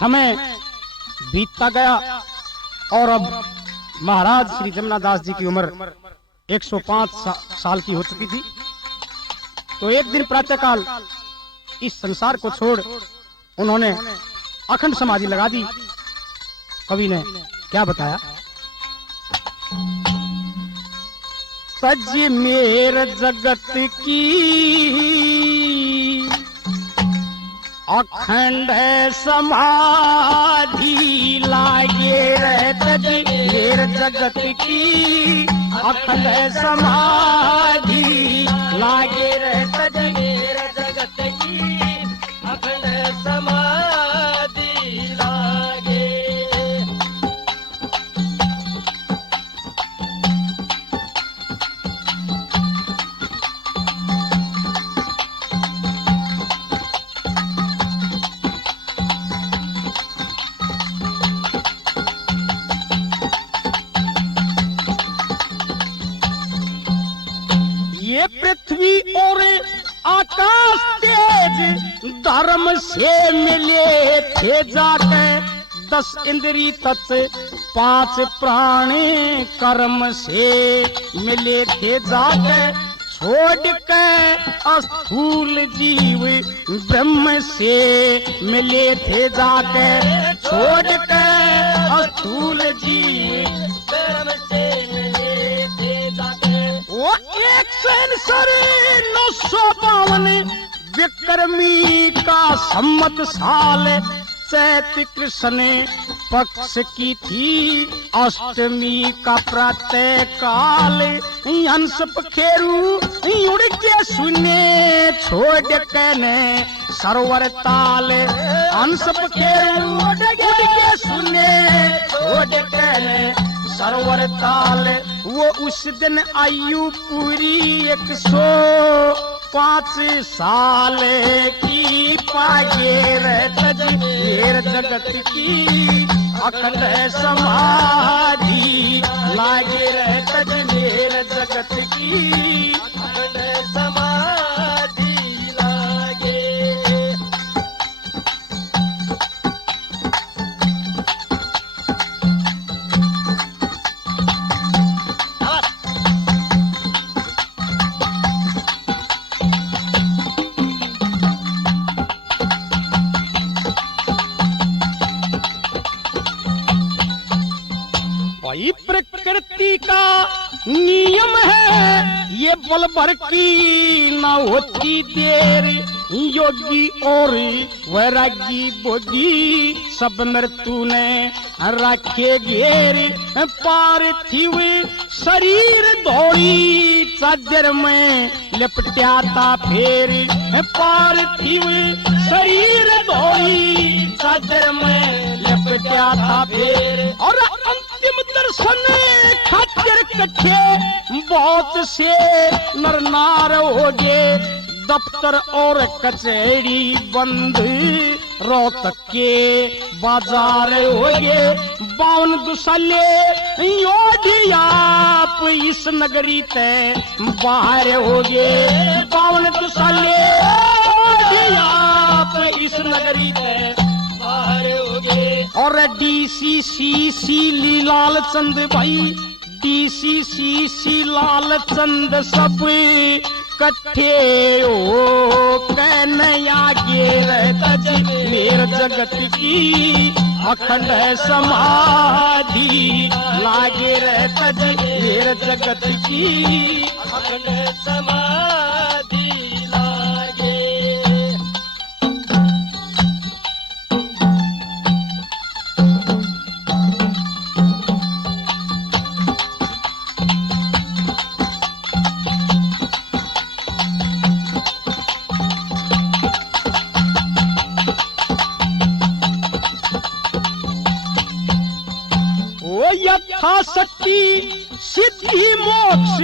समय बीतता गया और अब महाराज श्री जमुनादास जी की उम्र 105 साल की हो चुकी थी। तो एक दिन प्रातःकाल इस संसार को छोड़ उन्होंने अखंड समाधि लगा दी। कवि ने क्या बताया? तज मेर जगत की अखंड समाधि लागे रहे, तज मेर जगत की अखंड समाधि लागे रहे, तज मेर जगत की अखंड समाधि लागे। ये पृथ्वी और आकाश तेज धर्म से मिले थे जाके, 10 इंद्री तत्व 5 प्राणी कर्म से मिले थे जाके, छोड़ के स्थूल जीव ब्रह्म से मिले थे जाके, छोड़ के स्थूल जीव ब्रह्म से मिले थे जाके। वो 952 विक्रमी का सम्मत साल, चैत कृष्ण पक्ष की थी अष्टमी का प्रातः काल, हंस पखेरु उड़ के सुने छोड़ के ने सरोवर ताल, हंस पखेरु उड़ के सुने छोड़ के ने सरोवर ताल। वो उस दिन आयु पूरी 105 साल की पागे रहे, तज मेर जगत की अखंड समाधि लागे रहे, तज मेर जगत की अखंड समाधि लागे। भाई प्रकृति का नियम है ये बल भर की न होती देर, योगी और वैरागी बोधी सब मृत्यु ने रखे घेर, पार्थिव शरीर दौड़ी चादर में लिपटा था फेर, पार्थिव शरीर दौड़ी चादर में लिपटा था फेर। और अंतिम दर्शन खातिर कट्ठे बहुत से नर नार हो गए, दफ्तर और कचहरी बंद रोहतक के बाजार हो गए, 52 दुसाले योगी आप इस नगरी ते बाहर हो गए, 52 दुसाले योगी आप इस नगरी ते बाहर हो गए। और डीसीसी लाल चंद भाई, डीसीसी लाल चंद सब कट्ठे हो कन्हैया के तज मेर जगत की अखंड समाधि लागे रहे, तज मेर जगत की अखंड समाधि लागे। यथाशक्ति सिद्धि मोक्ष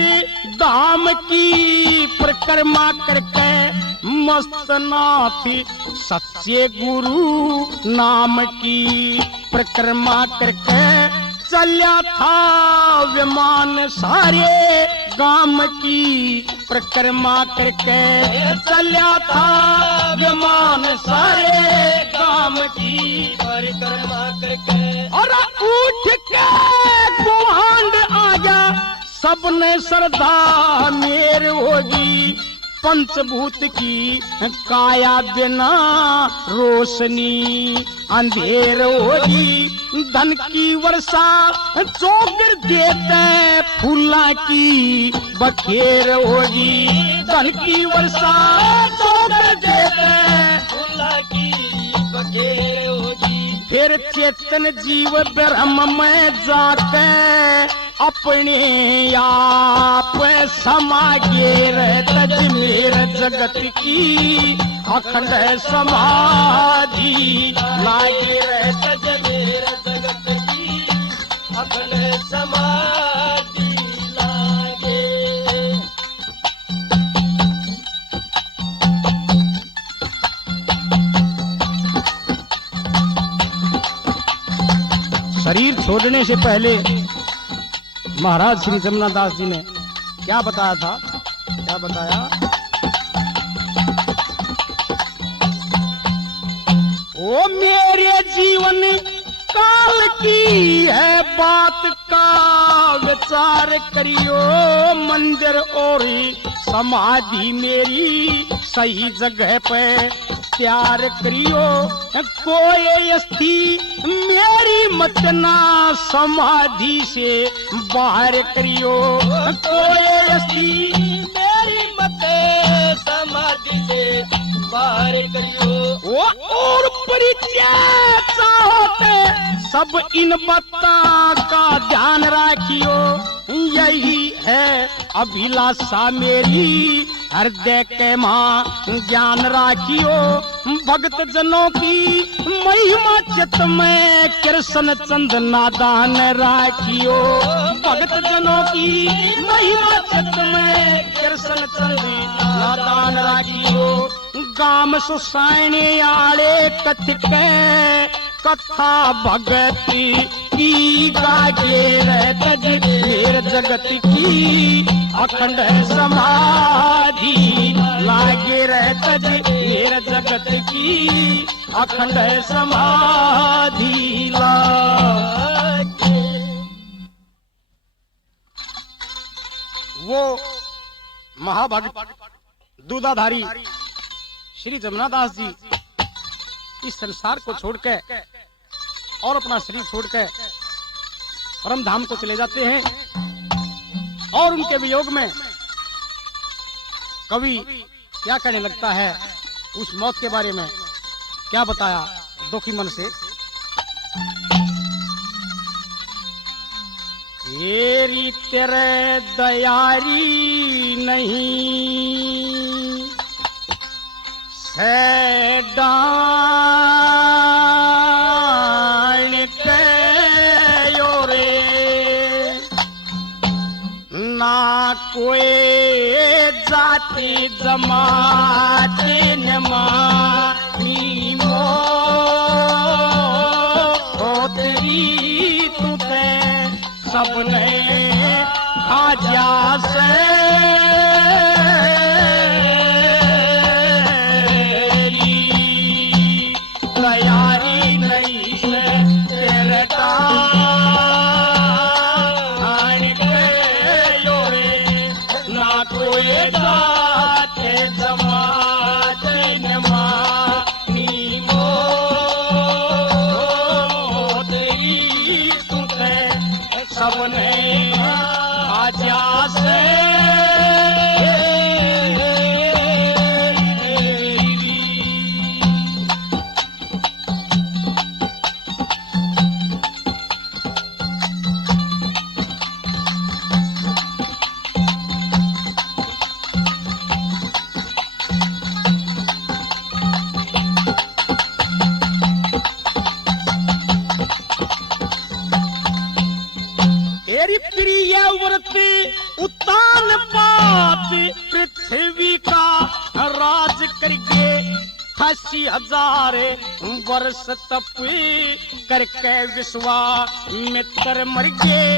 धाम की परिक्रमा करके, मस्त नाथ सच्चे गुरु नाम की परिक्रमा करके, चलिया था विमान सारे गाम की परिक्रमा करके, चलिया था विमान सारे गाम की परिक्रमा करके और उठ के कुहांड आ गया, सबने श्रद्धा मेर होगी, पंचभूत की काया बिना रोशनी अंधेर होगी, धन की वर्षा चौगर देते फूला की बखेर होगी, धन की वर्षा चौगर देते फूला की बखेर होगी। फिर चेतन जीव ब्रह्म में जाके अपने आप समागे रहत मेर जगत की अखंड समाधि लागे रहत मेरा जगत की अखंड समाधि लागे। शरीर छोड़ने से पहले महाराज श्री जमुना दास जी ने क्या बताया था? क्या बताया? ओ मेरे जीवन काल की है बात का विचार करियो, मंदिर और समाधि मेरी सही जगह पे प्यार करियो, कोई अस्थि मेरी मत ना समाधि से बाहर करियो, कोई अस्थि मेरी मत समाधि से बाहर करियो। वो और परिचय चाहते सब इन बत्ता का ध्यान रखियो, यही है अभिलाषा मेरी हृदय के माँ ज्ञान राखियो, भक्त जनों की महिमा चित में कृष्ण चंद नादान राखियो, भक्त जनों की महिमा चित में कृष्ण चंद नादान राखियो, गाम सुसाने आले कथिक कथा भगति की गागे रहत मेर जगत की अखंड समाधि लागे रहत मेर जगत की अखंड समाधि लागे। वो महाभक्त दूधाधारी श्री जमुना दास जी इस संसार को छोड़ के और अपना शरीर छोड़ के परम धाम को चले जाते हैं, और उनके वियोग में कवि क्या कहने लगता है उस मौत के बारे में? क्या बताया दुखी मन से? तेरी तेरे दयारी नहीं डाल के योरे, ना कोई जाति जमात नमानी मो तेरी तुते सबने खाजा से उत्तान पात पृथ्वी का राज करके 80,000 वर्ष तप करके विश्वामित्र मर गए,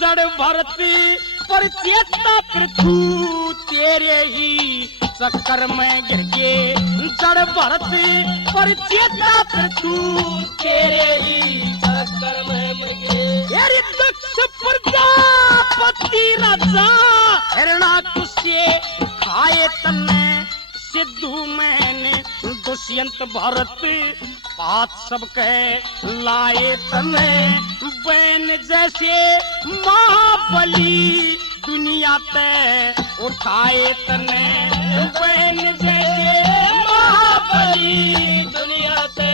जड़ भरती पर चेता पृथु तेरे ही चक्कर में गिर गए, जड़ भरत पर चेता फिर तू तेरे ही चक्कर में मर गए। अरे दक्ष प्रजापति राजा हिरणाकुश खाए तन्ने सिद्धू मैंने दुष्यंत भरत बात सब कह लाए तने बैन जैसे महाबली दुनिया पे उठाए तने बैन जैसे महाबली दुनिया से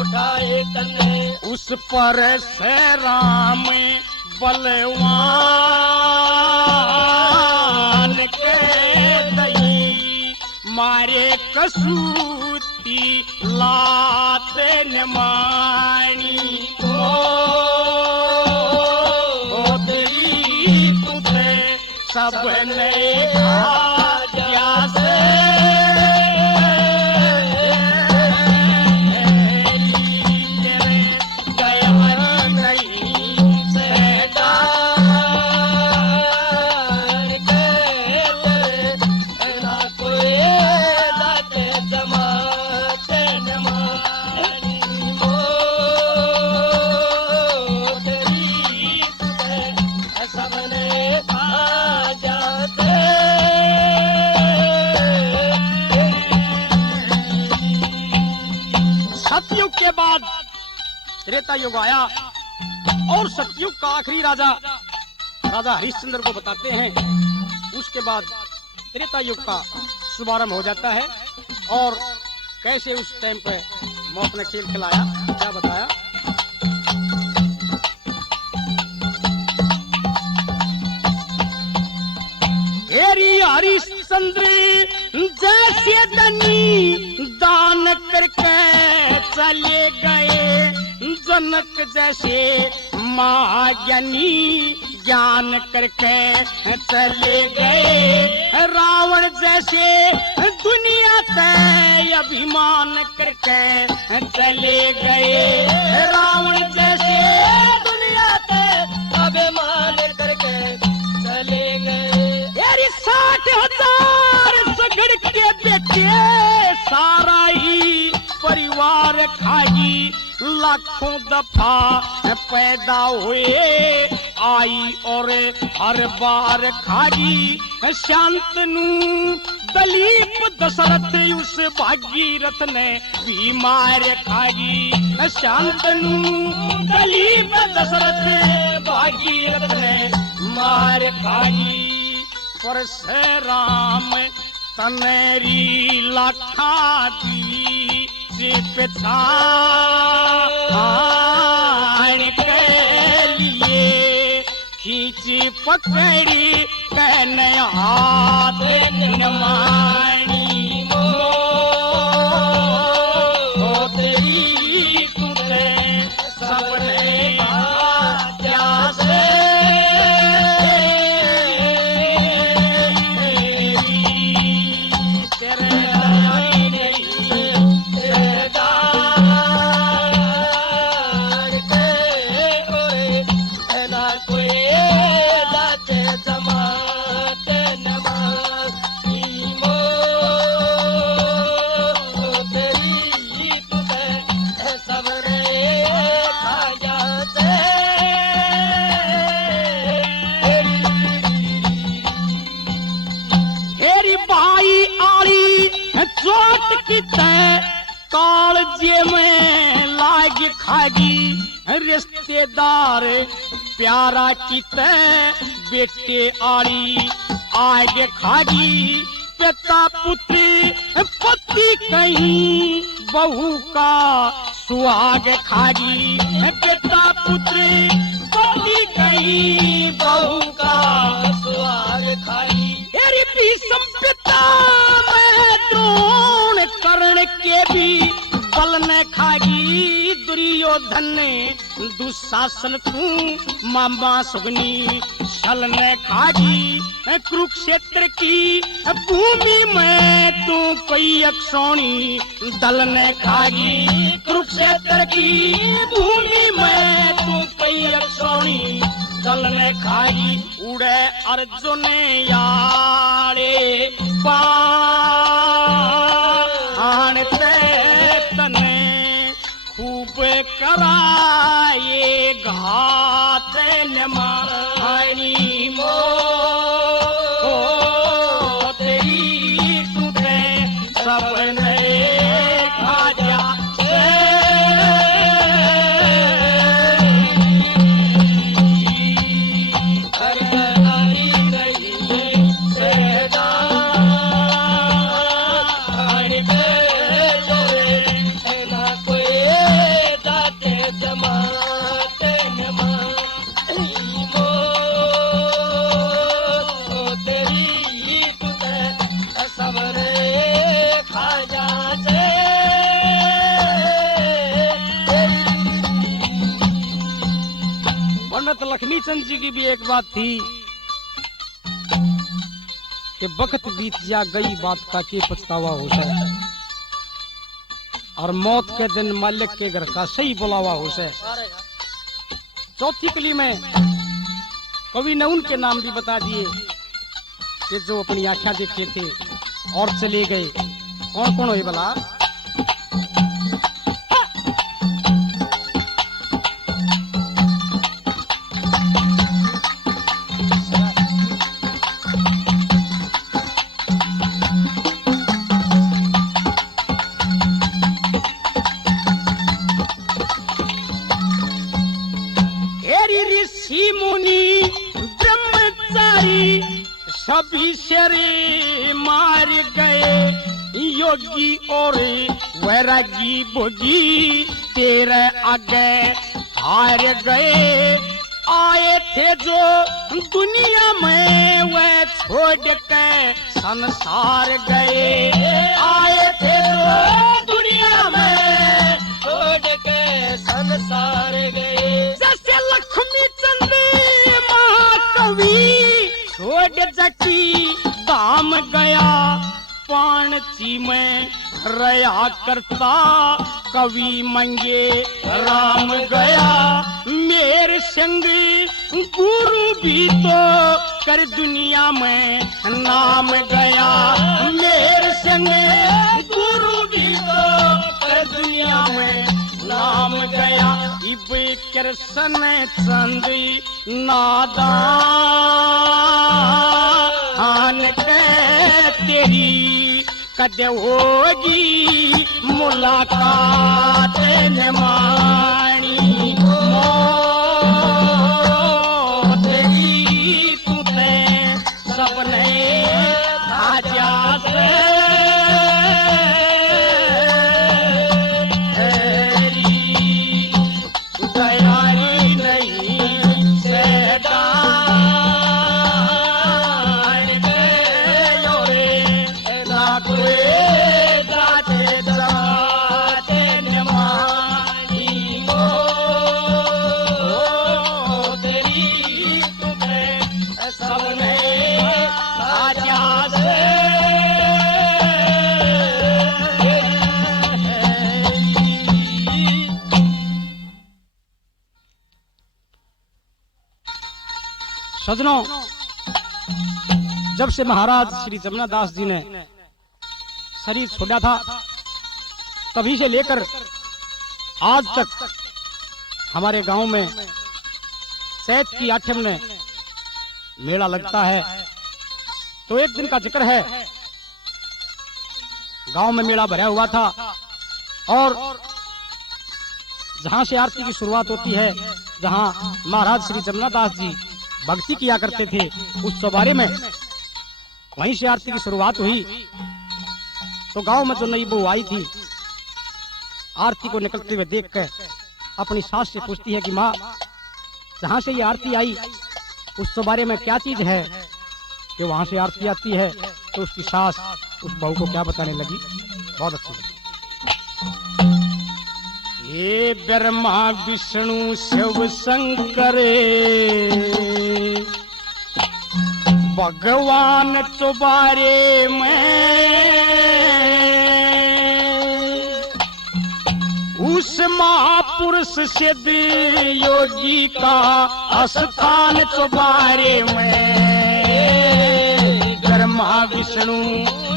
उठाए तने उस पर से राम बलवान के दई मारे कसूती लाते न मानी ओ तेरी तुझे सबने आज्ञा से सतयुग के बाद त्रेता युग आया और सतयुग का आखिरी राजा राजा हरिश्चंद्र को बताते हैं। उसके बाद त्रेता युग का शुभारंभ हो जाता है और कैसे उस टाइम पे मौत ने खेल खिलाया क्या बताया। हरिश्चंद्र जैसे धनी दान करके चले गए जनक जैसे महाज्ञानी ज्ञान करके चले गए रावण जैसे दुनिया पे अभिमान करके चले गए रावण जैसे दुनिया पे अभिमान करके चले गए। 60,000 सगड़ के बेटे सारा ही परिवार खाई लाखों दफा पैदा हुए आई और हर बार खाई शांतनु दलीप दशरथ उस भागीरथ ने भी मार खाई शांतनु दलीप दशरथ भागीरथ ने मार खाई पर से राम तनेरी लाखा दी से पिछाड़ के लिए खींच पकड़ी कहने हाथ नमानी हो तेरी तुझे सबने आज्ञा से कालजे में लाग खागी रिश्तेदार प्यारा की बेटे आड़ी आगे खागी पिता पुत्री पति कहीं बहू का सुहाग खागी पिता पुत्री पति कहीं बहू का सुहाग खागी भीष्म पिता में द्रोण कर्ण के भी बल न खागी दुर्योधन ने दुशासन तू मामा सुगनी छल न खागी कुरुक्षेत्र की भूमि में तू कोई अक्षौणी दल न खागी कुरुक्षेत्र की भूमि में तू कोई अक्षौणी दल न खागी उड़े अर्जुन यारे बाण मानते तने खूब कराए घात न मानी मो तेरी तुझे सबने खाजा पंडित लक्ष्मीचंद जी की भी एक बात थी कि वक्त बीत जा गई बात का के पछतावा हो जाए और मौत के दिन मालिक के घर का सही बुलावा हो जाए। चौथी कली में कवि ने उनके नाम भी बता दिए कि जो अपनी आंखें देखे थे और चले गए। कौन कौन हुए भला? ऋषि मुनि ब्रह्मचारी सभी शरीर मार गए। योगी और वैरागी भोगी तेरे आगे हार गए। आए थे जो दुनिया में वह छोड़ के संसार गए। आए थे जो दुनिया में छोड़ के संसार गए। जैसे लक्ष्मी चंद महाकवि छोड़ जकी धाम गया। पाणची में रया करता कवि मंगे राम गया। मेरे संग गुरु भी तो कर दुनिया में नाम गया। मेरे संग गुरु भी तो कर दुनिया में नाम गया। इब कृष्ण चंद नादान के तेरी कद होगी मुलाकात न मानी मो तेरी तुझे सबने खाजा से दयारी नहीं सेदा सजनों, जब से महाराज श्री जमुना दास जी ने शरीर छोड़ा था तभी से लेकर आज तक हमारे गांव में चैत की आठम में मेला लगता है। तो एक दिन का जिक्र है, गांव में मेला भरा हुआ था और जहां से आरती की शुरुआत होती है, जहां महाराज श्री जमुना दास जी भक्ति किया करते थे, उस चौबारे में वहीं से आरती की शुरुआत हुई। तो गांव में जो नई बहू आई थी, आरती को निकलते हुए देखकर अपनी सास से पूछती है कि माँ, जहां से ये आरती आई उस चौबारे में क्या चीज है कि वहां से आरती आती है। तो उसकी सास उस बहू को क्या बताने लगी, बहुत अच्छी। हे ब्रह्मा विष्णु शिव शंकर भगवान चौबारे में उस महापुरुष सिद्ध योगी का स्थान चौबारे में। ब्रह्मा विष्णु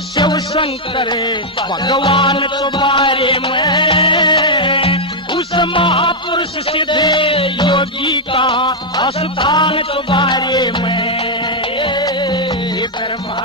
शिव शंकर भगवान तुम्हारे में उस महापुरुष सिद्ध योगी का स्थान तुम्हारे में। हे ब्रह्मा